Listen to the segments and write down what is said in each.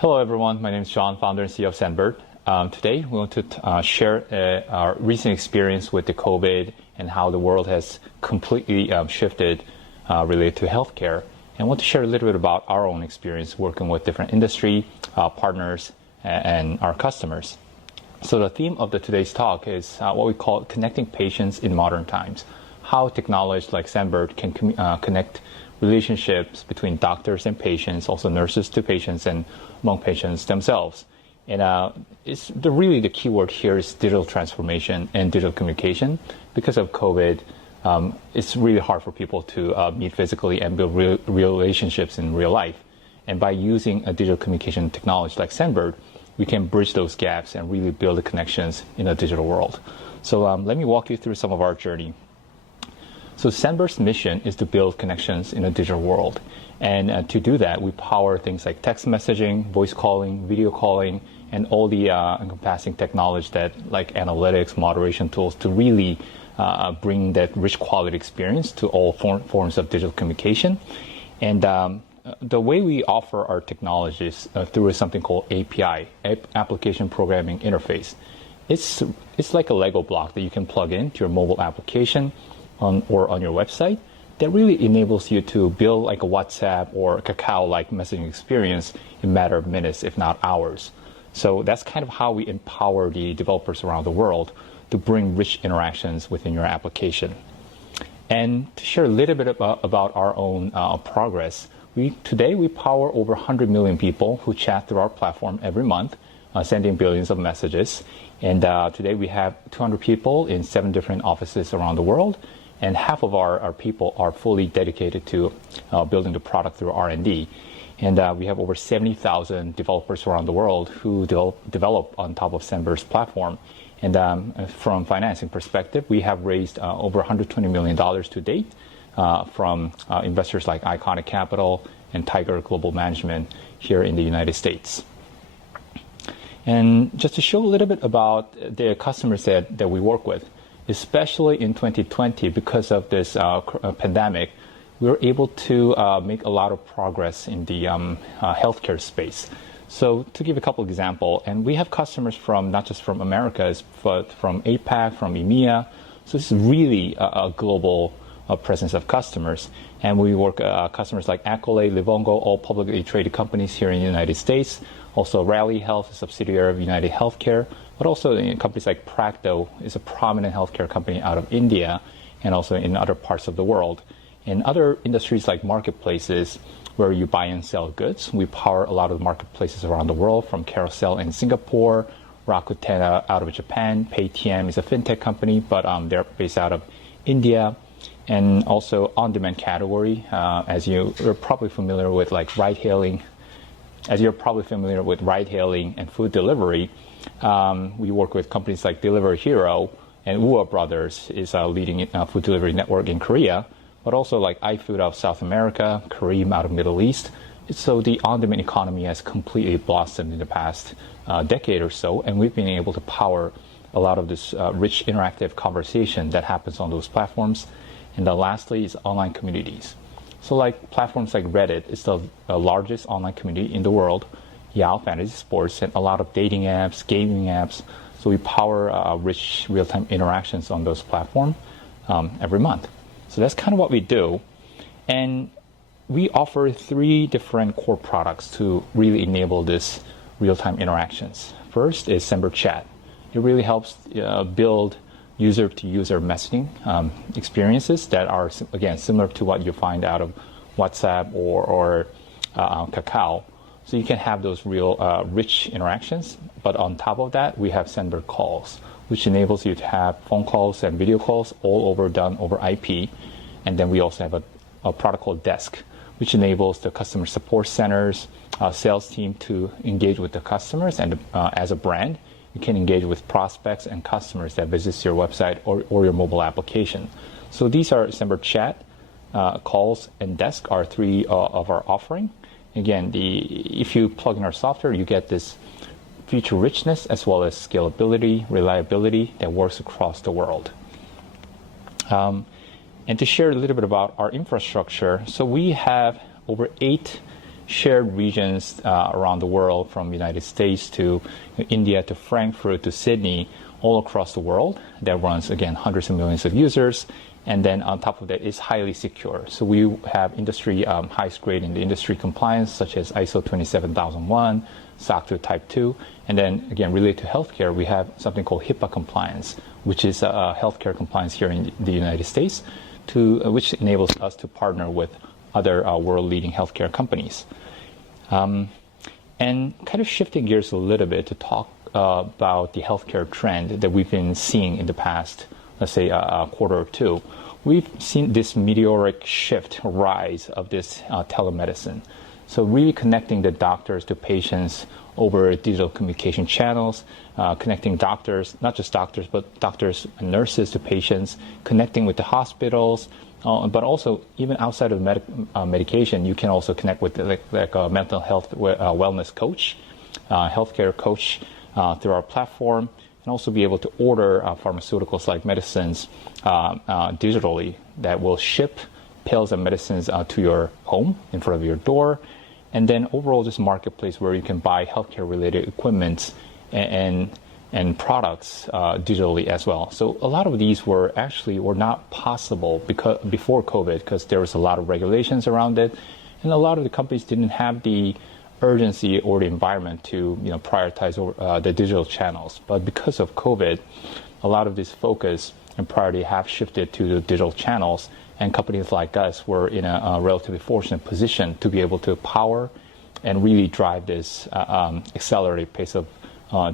Hello, everyone. My name is John, founder and CEO of SendBird. Today, we want to share our recent experience with the COVID and how the world has completely shifted related to healthcare. And want to share a little bit about our own experience working with different industry partners and our customers. So the theme of today's talk is what we call connecting patients in modern times. How technology like SendBird can connect relationships between doctors and patients, also nurses to patients and among patients themselves. And really the key word here is digital transformation and digital communication. Because of COVID, it's really hard for people to meet physically and build real relationships in real life. And by using a digital communication technology like SendBird, we can bridge those gaps and really build the connections in a digital world. So let me walk you through some of our journey. So SendBird's mission is to build connections in a digital world. And to do that, we power things like text messaging, voice calling, video calling, and all the encompassing technology that like analytics, moderation tools to really bring that rich quality experience to all forms of digital communication. And the way we offer our technologies through something called API, Application Programming Interface. It's like a Lego block that you can plug into your mobile application or on your website that really enables you to build like a WhatsApp or a Kakao-like messaging experience in a matter of minutes, if not hours. So that's kind of how we empower the developers around the world to bring rich interactions within your application. And to share a little bit about our own progress, today we power over 100 million people who chat through our platform every month, sending billions of messages. And today we have 200 people in 7 different offices around the world. And half of our people are fully dedicated to building the product through R&D. And we have over 70,000 developers around the world who develop on top of SendBird's platform. And from financing perspective, we have raised over $120 million to date from investors like Iconic Capital and Tiger Global Management here in the United States. And just to show a little bit about the customers that we work with, especially in 2020, because of this pandemic, we were able to make a lot of progress in the healthcare space. So to give a couple of examples, and we have customers from not just from Americas, but from APAC, from EMEA. So this is really a global presence of customers. And we work customers like Accolade, Livongo, all publicly traded companies here in the United States. Also Rally Health, a subsidiary of United Healthcare, but also companies like Practo is a prominent healthcare company out of India and also in other parts of the world. In other industries like marketplaces, where you buy and sell goods, we power a lot of marketplaces around the world, from Carousel in Singapore, Rakuten out of Japan, Paytm is a fintech company, but they're based out of India. And also on-demand category, as you're probably familiar with like ride-hailing, and food delivery, we work with companies like Delivery Hero, and Ua Brothers is a leading food delivery network in Korea, but also like iFood out of South America, Kareem out of Middle East. So the on-demand economy has completely blossomed in the past decade or so, and we've been able to power a lot of this rich interactive conversation that happens on those platforms. And then lastly is online communities. So like platforms like Reddit is the largest online community in the world, Yahoo Fantasy Sports, and a lot of dating apps, gaming apps. So we power rich real-time interactions on those platforms every month. So that's kind of what we do. And we offer 3 different core products to really enable this real-time interactions. First is SendBird Chat. It really helps build user-to-user messaging experiences that are, again, similar to what you find out of WhatsApp or Kakao. So you can have those real rich interactions. But on top of that, we have SendBird Calls, which enables you to have phone calls and video calls all done over IP. And then we also have a product called Desk, which enables the customer support centers, sales team to engage with the customers. And as a brand, you can engage with prospects and customers that visit your website or your mobile application. So these are SendBird Chat, Calls, and Desk are 3 of our offering. Again, if you plug in our software, you get this feature richness as well as scalability, reliability that works across the world. And to share a little bit about our infrastructure, so we have over 8 shared regions around the world, from United States to India to Frankfurt to Sydney, all across the world, that runs, again, hundreds of millions of users. And then on top of that, it's highly secure. So we have industry highest grade in the industry compliance, such as ISO 27001, SOC 2 Type 2. And then, again, related to healthcare, we have something called HIPAA Compliance, which is healthcare compliance here in the United States, which enables us to partner with other world-leading healthcare companies. And kind of shifting gears a little bit to talk about the healthcare trend that we've been seeing in the past, let's say a quarter or two. We've seen this meteoric shift, rise of this telemedicine. So really connecting the doctors to patients over digital communication channels, connecting doctors, not just doctors, but doctors and nurses to patients, connecting with the hospitals, but also even outside of medication, you can also connect with like a mental health wellness coach, healthcare coach through our platform, and also be able to order pharmaceuticals like medicines digitally that will ship pills and medicines to your home, in front of your door. And then overall, this marketplace where you can buy healthcare-related equipment and products digitally as well. So a lot of these were not possible before COVID, because there was a lot of regulations around it, and a lot of the companies didn't have the urgency or the environment to prioritize the digital channels. But because of COVID, a lot of this focus and priority have shifted to the digital channels, and companies like us were in a relatively fortunate position to be able to power and really drive this accelerated pace of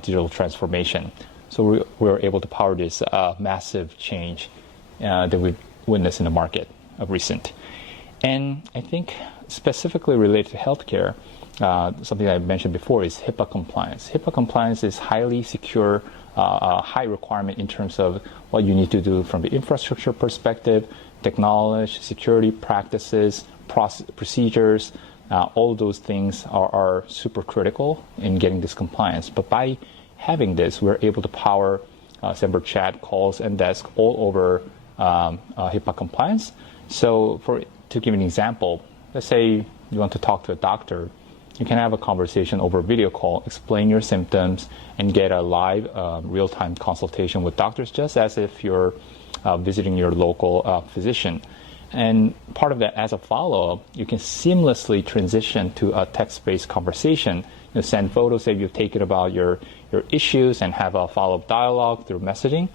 digital transformation. So we were able to power this massive change that we've witnessed in the market of recent. And I think specifically related to healthcare, something I mentioned before is HIPAA compliance. HIPAA compliance is highly secure, high requirement in terms of what you need to do from the infrastructure perspective, technology, security practices, procedures. All of those things are super critical in getting this compliance. But by having this, we're able to power SendBird chat, calls, and desk all over HIPAA compliance. So to give an example, let's say you want to talk to a doctor, you can have a conversation over a video call, explain your symptoms, and get a live real-time consultation with doctors, just as if you're visiting your local physician. And part of that, as a follow-up, you can seamlessly transition to a text-based conversation. You send photos that you've taken about your issues and have a follow-up dialogue through messaging.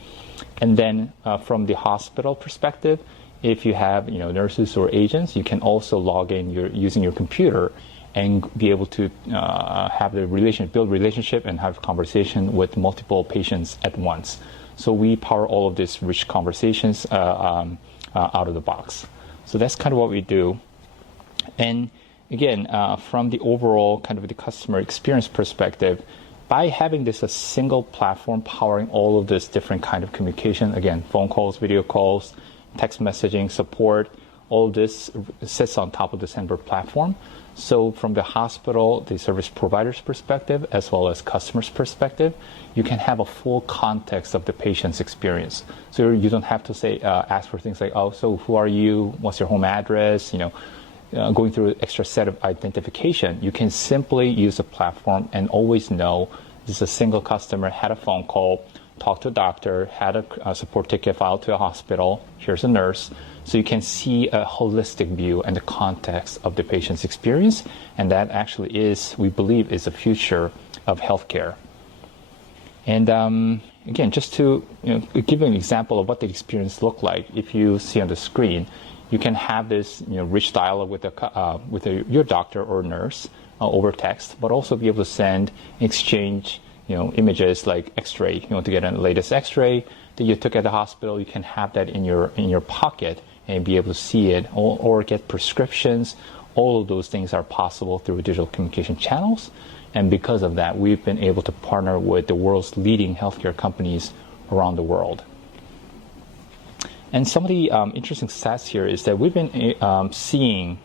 And then from the hospital perspective, if you have nurses or agents, you can also log in using your computer and be able to build relationship and have conversation with multiple patients at once. So we power all of these rich conversations out of the box. So that's kind of what we do. And again, from the overall kind of the customer experience perspective, by having this a single platform powering all of this different kind of communication, again, phone calls, video calls, text messaging, support, all of this sits on top of the SendBird platform. So from the hospital, the service provider's perspective, as well as customer's perspective, you can have a full context of the patient's experience. So you don't have to ask for things like, oh, so who are you? What's your home address? Going through an extra set of identification. You can simply use the platform and always know this is a single customer, had a phone call, talked to a doctor, had a support ticket filed to a hospital, here's a nurse. So you can see a holistic view and the context of the patient's experience. And that actually we believe, is the future of healthcare. And again, just to give you an example of what the experience looked like, if you see on the screen, you can have this rich dialogue with your doctor or nurse over text, but also be able to send, exchange images like X-ray. You want to get a latest X-ray that you took at the hospital, you can have that in your pocket and be able to see it, or get prescriptions. All of those things are possible through digital communication channels. And because of that, we've been able to partner with the world's leading healthcare companies around the world. And some of the interesting stats here is that we've been seeing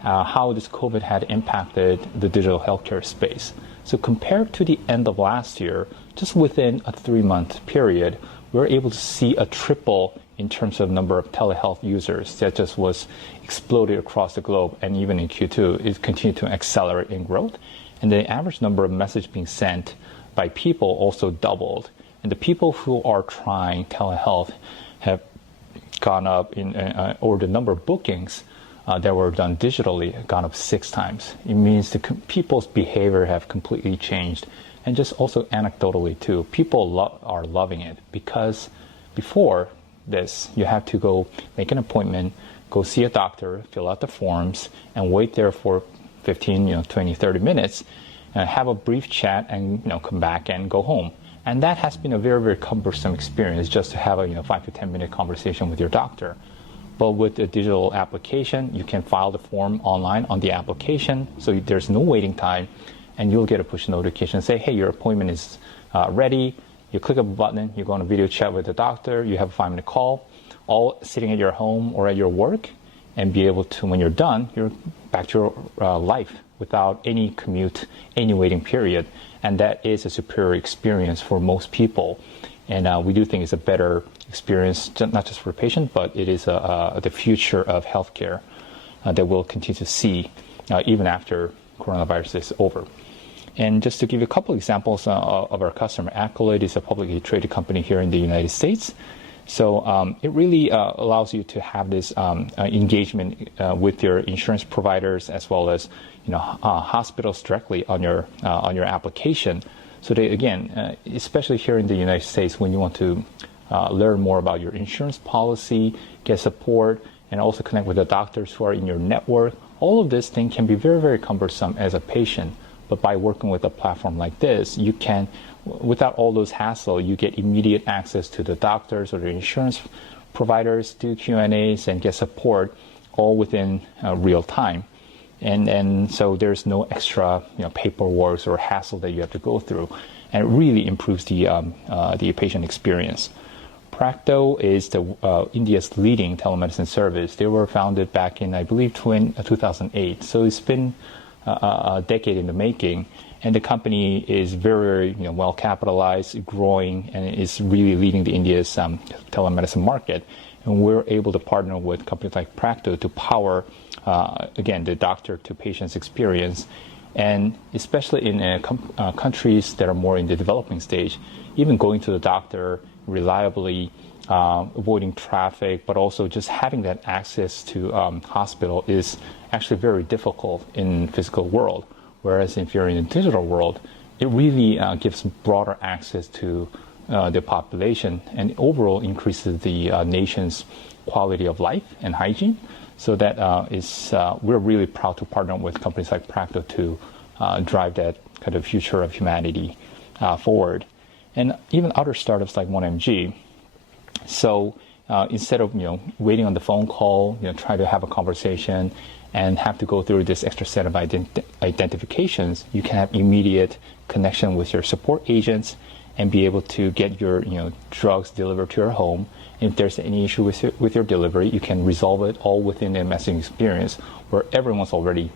how this COVID had impacted the digital healthcare space. So compared to the end of last year, just within a 3-month period, we were able to see a triple in terms of number of telehealth users that just was exploded across the globe, and even in Q2, it continued to accelerate in growth. And the average number of messages being sent by people also doubled. And the people who are trying telehealth have gone up or the number of bookings that were done digitally gone up 6 times. It means the people's behavior have completely changed. And just also anecdotally too, people are loving it, because before this, you have to go make an appointment, go see a doctor, fill out the forms, and wait there for 15, 20, 30 minutes, have a brief chat, and come back and go home. And that has been a very, very cumbersome experience, just to have a 5 to 10 minute conversation with your doctor. But with a digital application, you can file the form online on the application, so there's no waiting time, and you'll get a push notification say, hey, your appointment is ready. You click a button, you go on a video chat with the doctor, you have a 5-minute call, all sitting at your home or at your work, and be able to, when you're done, you're back to your life without any commute, any waiting period. And that is a superior experience for most people. And we do think it's a better experience, not just for the patient, but it is the future of healthcare that we'll continue to see even after coronavirus is over. And just to give you a couple examples of our customer, Accolade is a publicly traded company here in the United States. So it really allows you to have this engagement with your insurance providers, as well as hospitals directly on your application. So they, again, especially here in the United States, when you want to learn more about your insurance policy, get support, and also connect with the doctors who are in your network, all of this thing can be very, very cumbersome as a patient. But by working with a platform like this, you can, without all those hassle, you get immediate access to the doctors or the insurance providers, do Q&As, and get support all within real time. And so there's no extra paperwork or hassle that you have to go through. And it really improves the patient experience. Practo is India's leading telemedicine service. They were founded back in, I believe, 2008. So it's been a decade in the making, and the company is very, well capitalized, growing, and is really leading the India's telemedicine market. And we're able to partner with companies like Practo to power, again, the doctor to patient's experience, and especially in countries that are more in the developing stage, even going to the doctor reliably, avoiding traffic, but also just having that access to hospital is actually very difficult in physical world. Whereas if you're in the digital world, it really gives broader access to the population, and overall increases the nation's quality of life and hygiene. So that we're really proud to partner with companies like Practo to drive that kind of future of humanity forward. And even other startups like 1MG. So instead of waiting on the phone call, try to have a conversation and have to go through this extra set of identifications, you can have immediate connection with your support agents and be able to get your drugs delivered to your home. And if there's any issue with your delivery, you can resolve it all within a messaging experience where everyone's already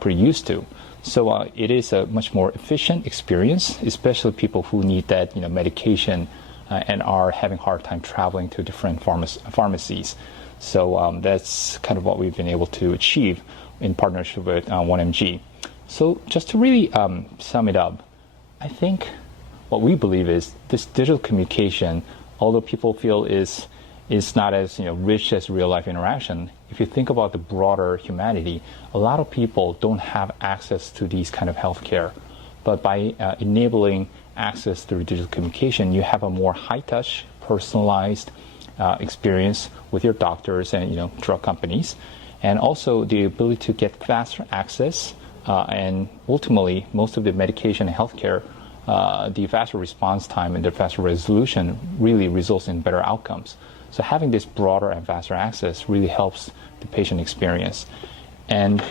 pretty used to. So it is a much more efficient experience, especially people who need that medication and are having a hard time traveling to different pharmacies. So that's kind of what we've been able to achieve in partnership with 1MG. So just to really sum it up, I think what we believe is this digital communication, although people feel is not as rich as real life interaction, if you think about the broader humanity, a lot of people don't have access to these kind of healthcare. But by enabling access through digital communication, you have a more high-touch, personalized experience with your doctors and drug companies, and also the ability to get faster access, and ultimately most of the medication and healthcare, the faster response time and the faster resolution really results in better outcomes. So having this broader and faster access really helps the patient experience. And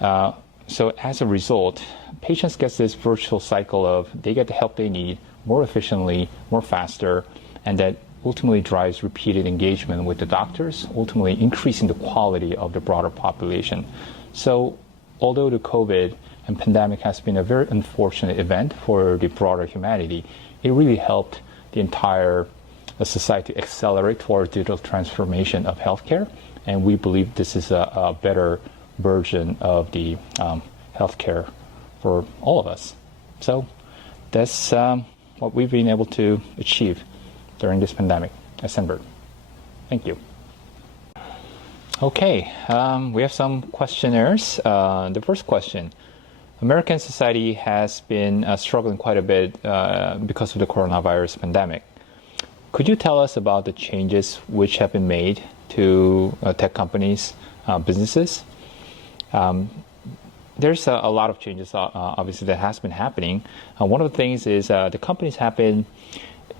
so as a result, patients get this virtual cycle of they get the help they need more efficiently, more faster, and that ultimately drives repeated engagement with the doctors, ultimately increasing the quality of the broader population. So although the COVID and pandemic has been a very unfortunate event for the broader humanity, it really helped the entire a society to accelerate towards digital transformation of healthcare. And we believe this is a better version of the healthcare for all of us. So that's what we've been able to achieve during this pandemic at SendBird. Thank you. Okay, we have some questionnaires. The first question. American society has been struggling quite a bit because of the coronavirus pandemic. Could you tell us about the changes which have been made to tech companies' businesses? There's a lot of changes, obviously, that has been happening. One of the things is the companies have been,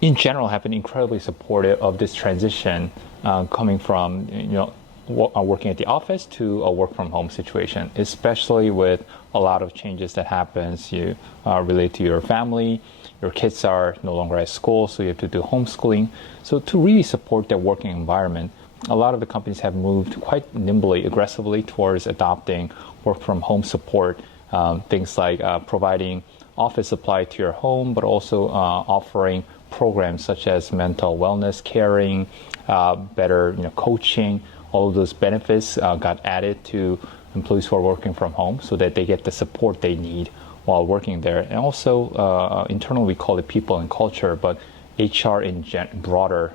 in general, incredibly supportive of this transition coming from, working at the office to a work from home situation, especially with a lot of changes that happens relate to your family. Your kids are no longer at school, so you have to do homeschooling. So to really support their working environment, a lot of the companies have moved quite nimbly, aggressively towards adopting work from home support, things like providing office supply to your home, but also offering programs such as mental wellness caring, better coaching. All of those benefits got added to employees who are working from home so that they get the support they need while working there. And also internally we call it people and culture, but HR in broader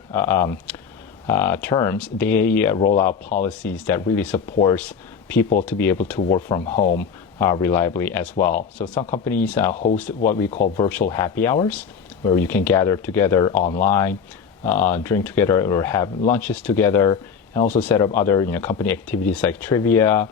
terms, they roll out policies that really supports people to be able to work from home reliably as well. So some companies host what we call virtual happy hours, where you can gather together online, drink together or have lunches together, and also set up other company activities like trivia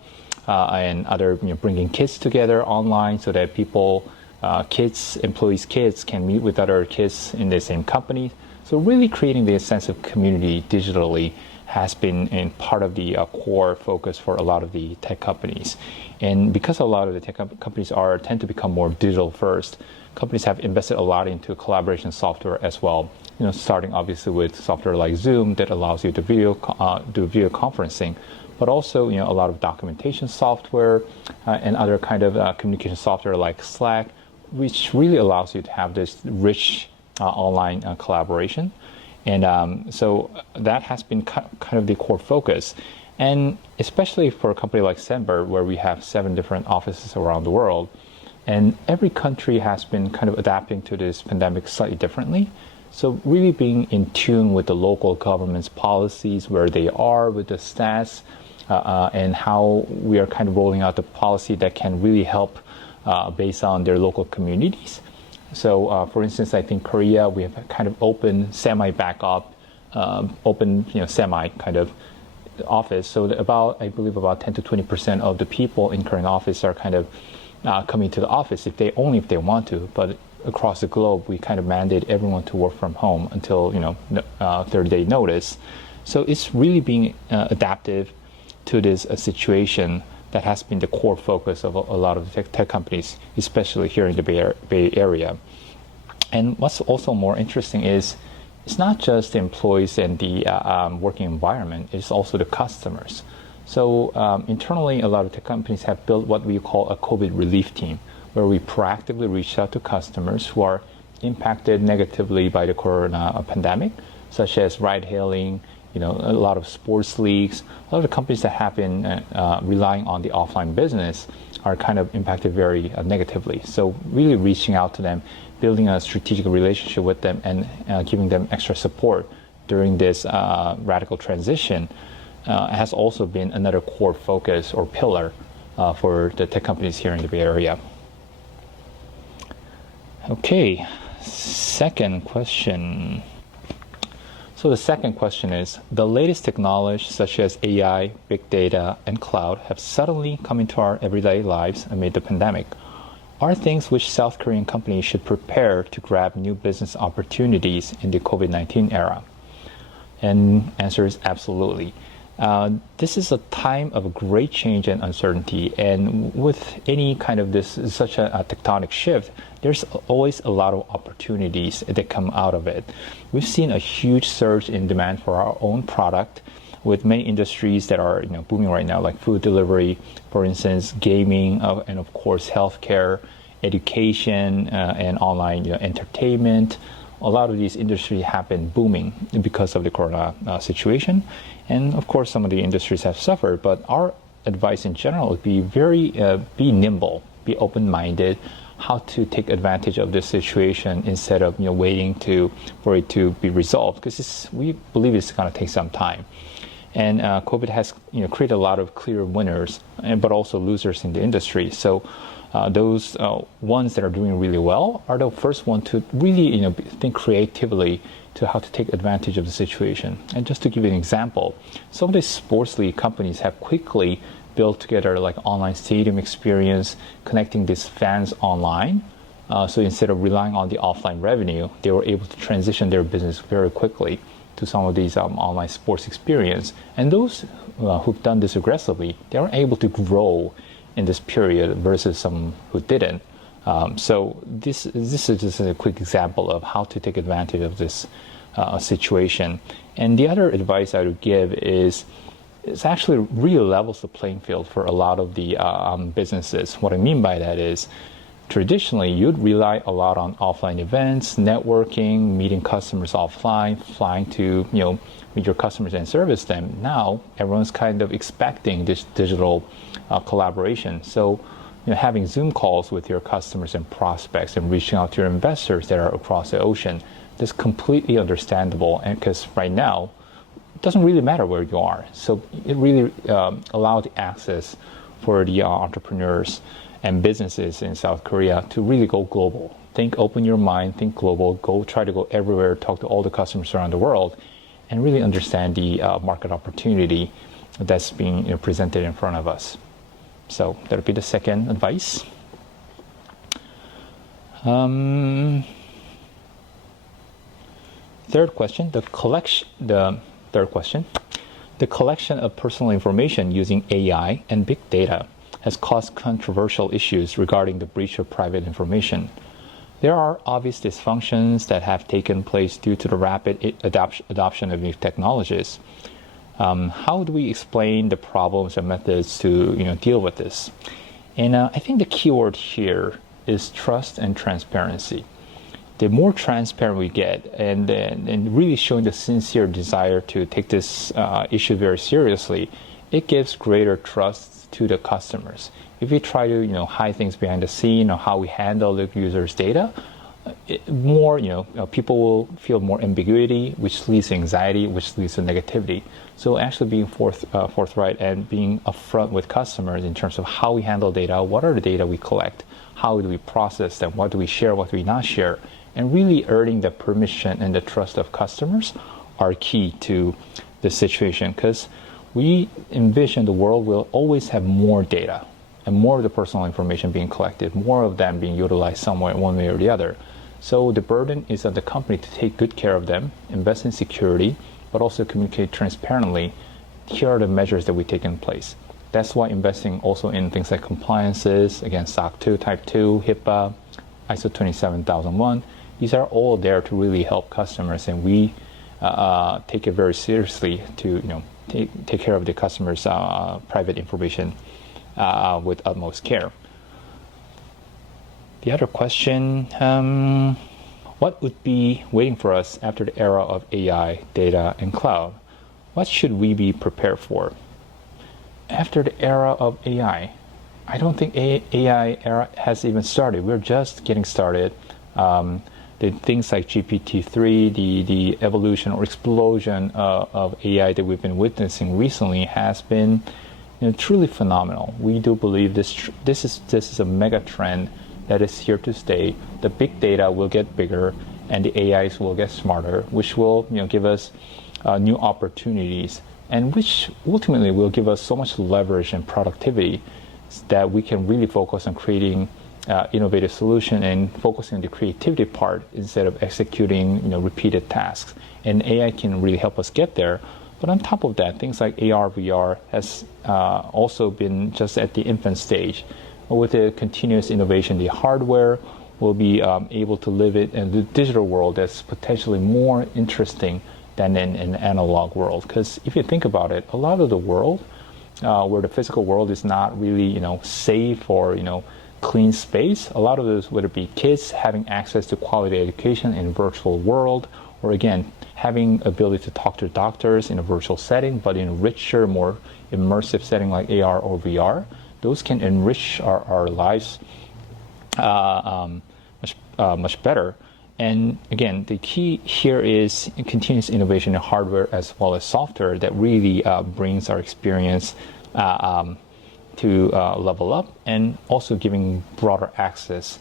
and other bringing kids together online so that people, employees' kids can meet with other kids in the same company. So really creating the sense of community digitally has been in part of the core focus for a lot of the tech companies. And because a lot of the tech companies tend to become more digital first, companies have invested a lot into collaboration software as well. Starting obviously with software like Zoom that allows you to do video conferencing, but also a lot of documentation software and other kind of communication software like Slack, which really allows you to have this rich online collaboration. And so that has been kind of the core focus. And especially for a company like SendBird, where we have 7 different offices around the world, and every country has been kind of adapting to this pandemic slightly differently. So really being in tune with the local government's policies, where they are with the stats, and how we are kind of rolling out the policy that can really help based on their local communities. So, for instance, I think Korea, we have kind of open semi-backup, semi kind of office. So I believe about 10 to 20% of the people in current office are kind of coming to the office if they want to. But across the globe, we kind of mandate everyone to work from home until 30-day notice. So it's really being adaptive to this situation that has been the core focus of a lot of the tech companies, especially here in the Bay Area. And what's also more interesting is it's not just the employees and the working environment, it's also the customers. So internally, a lot of tech companies have built what we call a COVID relief team, where we proactively reach out to customers who are impacted negatively by the corona pandemic, such as ride-hailing, a lot of sports leagues. A lot of the companies that have been relying on the offline business are kind of impacted very negatively. So really reaching out to them, building a strategic relationship with them, and giving them extra support during this radical transition has also been another core focus or pillar for the tech companies here in the Bay Area. Okay, second question. So the second question is, the latest technology such as AI, big data, and cloud have suddenly come into our everyday lives amid the pandemic. Are things which South Korean companies should prepare to grab new business opportunities in the COVID-19 era? And answer is absolutely. This is a time of great change and uncertainty, and with any kind of such a tectonic shift, there's always a lot of opportunities that come out of it. We've seen a huge surge in demand for our own product, with many industries that are booming right now, like food delivery, for instance, gaming, and of course healthcare, education, and online entertainment. a lot of these industries have been booming because of the corona situation. And of course, some of the industries have suffered, but our advice in general would be be nimble, be open-minded, how to take advantage of this situation instead of waiting for it to be resolved, because we believe it's going to take some time. And COVID has created a lot of clear winners, but also losers in the industry. So those ones that are doing really well are the first one to really think creatively to how to take advantage of the situation. And just to give you an example, some of the sports league companies have quickly built together like online stadium experience, connecting these fans online. So instead of relying on the offline revenue, they were able to transition their business very quickly to some of these online sports experience. And those who've done this aggressively, they are able to grow in this period versus some who didn't. So this is just a quick example of how to take advantage of this situation. And the other advice I would give is it's actually really levels the playing field for a lot of the businesses. What I mean by that is traditionally you'd rely a lot on offline events, networking, meeting customers offline, flying to meet your customers and service them. Now everyone's kind of expecting this digital collaboration. So having Zoom calls with your customers and prospects and reaching out to your investors that are across the ocean, that's completely understandable. And because right now it doesn't really matter where you are. So it really allowed access for the entrepreneurs and businesses in South Korea to really go global. Open your mind, think global, try to go everywhere, talk to all the customers around the world, and really understand the market opportunity that's being presented in front of us. So that would be the second advice. Third question, the collection of personal information using AI and big data has caused controversial issues regarding the breach of private information. There are obvious dysfunctions that have taken place due to the rapid adoption of new technologies. How do we explain the problems and methods to deal with this? And I think the key word here is trust and transparency. The more transparent we get, and really showing the sincere desire to take this issue very seriously, it gives greater trust to the customers. If we try to hide things behind the scene or how we handle the user's data, people will feel more ambiguity, which leads to anxiety, which leads to negativity. So actually being forthright and being upfront with customers in terms of how we handle data, what are the data we collect, how do we process them, what do we share, what do we not share, and really earning the permission and the trust of customers are key to the situation, because we envision the world will always have more data and more of the personal information being collected, more of them being utilized somewhere, one way or the other. So the burden is on the company to take good care of them, invest in security, but also communicate transparently. Here are the measures that we take in place. That's why investing also in things like compliances, again, SOC 2, Type 2, HIPAA, ISO 27001, these are all there to really help customers, and we take it very seriously to take care of the customers' private information with utmost care. The other question, what would be waiting for us after the era of AI, data, and cloud? What should we be prepared for? After the era of AI, I don't think AI era has even started. We're just getting started. The things like GPT-3, the evolution or explosion of AI that we've been witnessing recently has been truly phenomenal. We do believe this is a mega trend that is here to stay. The big data will get bigger and the AIs will get smarter, which will give us new opportunities, and which ultimately will give us so much leverage and productivity that we can really focus on creating innovative solution and focusing on the creativity part instead of executing repeated tasks. And AI can really help us get there. But on top of that, things like AR, VR has also been just at the infant stage. With the continuous innovation, the hardware will be able to live it in the digital world that's potentially more interesting than in an analog world. Because if you think about it, a lot of the world where the physical world is not really safe or clean space. A lot of those, whether it be kids having access to quality education in a virtual world, or again, having ability to talk to doctors in a virtual setting, but in a richer, more immersive setting like AR or VR, those can enrich our lives much better. And again, the key here is continuous innovation in hardware as well as software that really brings our experience to level up, and also giving broader access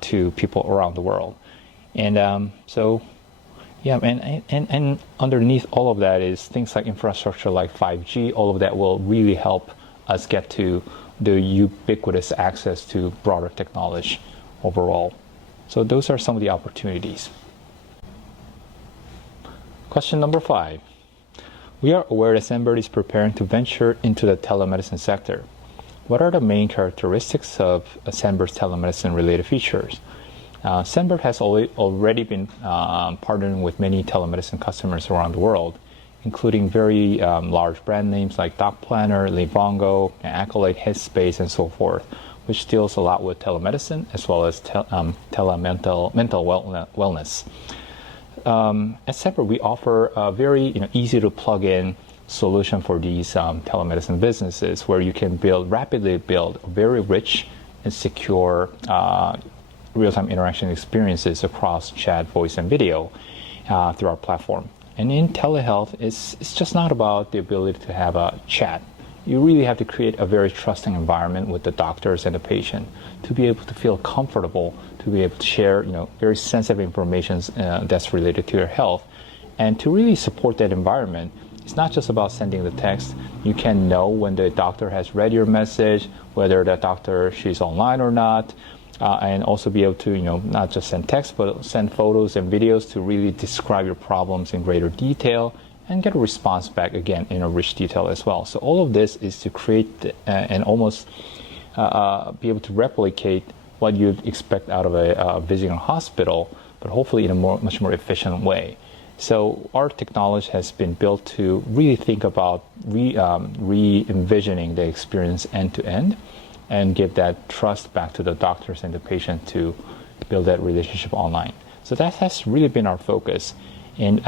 to people around the world. And so, yeah, and underneath all of that is things like infrastructure like 5G. All of that will really help us get to the ubiquitous access to broader technology overall. So those are some of the opportunities. Question number 5. We are aware that SendBird is preparing to venture into the telemedicine sector. What are the main characteristics of SendBird's telemedicine related features? SendBird has already been partnering with many telemedicine customers around the world, including very large brand names like DocPlanner, Livongo, Accolade, Headspace, and so forth, which deals a lot with telemedicine as well as mental wellness. At SendBird, we offer a very easy to plug in solution for these telemedicine businesses, where you can rapidly build very rich and secure real-time interaction experiences across chat, voice, and video through our platform. And in telehealth, it's just not about the ability to have a chat. You really have to create a very trusting environment with the doctors and the patient to be able to feel comfortable, to be able to share very sensitive information that's related to your health. And to really support that environment, it's not just about sending the text. You can know when the doctor has read your message, whether that doctor, she's online or not, and also be able to not just send text, but send photos and videos to really describe your problems in greater detail and get a response back again in a rich detail as well. So all of this is to create and almost be able to replicate what you'd expect out of a visiting a hospital, but hopefully in a much more efficient way. So our technology has been built to really think about re-envisioning the experience end to end, and give that trust back to the doctors and the patient to build that relationship online. So that has really been our focus. And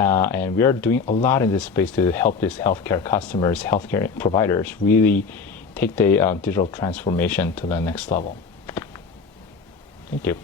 we are doing a lot in this space to help these healthcare customers, healthcare providers really take the digital transformation to the next level. Thank you.